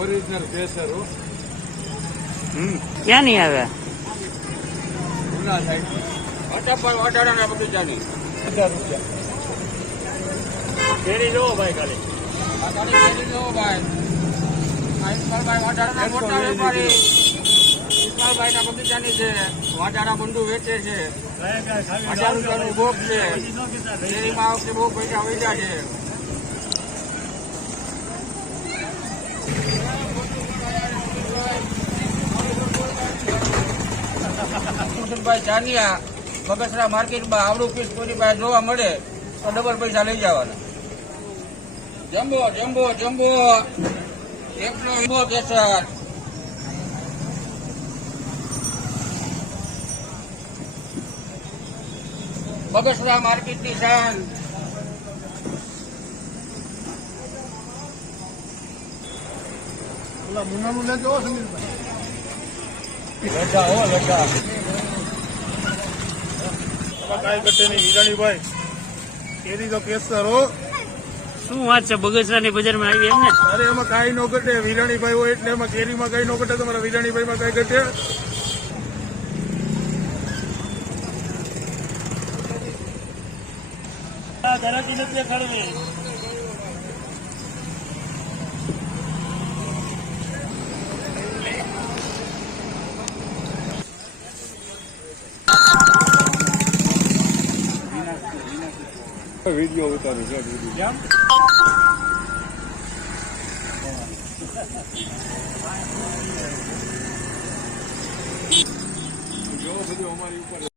Original કેસર હો. ક્યાં નહીં આવે? ઉના સાઈડ વાટાડાના બગીચાની 1000 રૂપિયા. કેરી જોવો ભાઈ ખાલી. આ તારી કેરી જોવો ભાઈ. ઇસ્માલભાઈ વાટાડાના મોટા વેપારી. ઇસ્માલભાઈના બગીચાની છે. વાટાડા બંધુ વેચે છે. 1000 રૂપિયાનું બોક્સ છે. કેરીમાં આ વખતે બહુ પૈસા વધ્યા છે. ભાઈ ચાનિયા બગસરા માર્કેટમાં આવડું પીસ કોઈની પાસે જોવા મળે તો ડબલ પૈસા લઈ જવાના. જમ્બો જમ્બો જમ્બો એકલો જમ્બો કેસર. બગસરા માર્કેટની શાન. મુનાનું લેજો સમીરભાઈ. લગા હો લગા. કાંઈ ઘટે નહીં હિરાણીભાઈ. કેરી તો કેસર હો. શું વાત છે, બગસરાની બજારમાં આવી એમ ને? અરે એમાં કાંઈ ન ઘટે. વિરાણીભાઈ હોય એટલે એમાં કેરીમાં કઈ ન ઘટે. તમારા વિરાણીભાઈમાં કઈ ઘટે? ધરાતી નથી ખાલી. વિડીયો ઉતારું છે. જો બધું અમારી ઉપર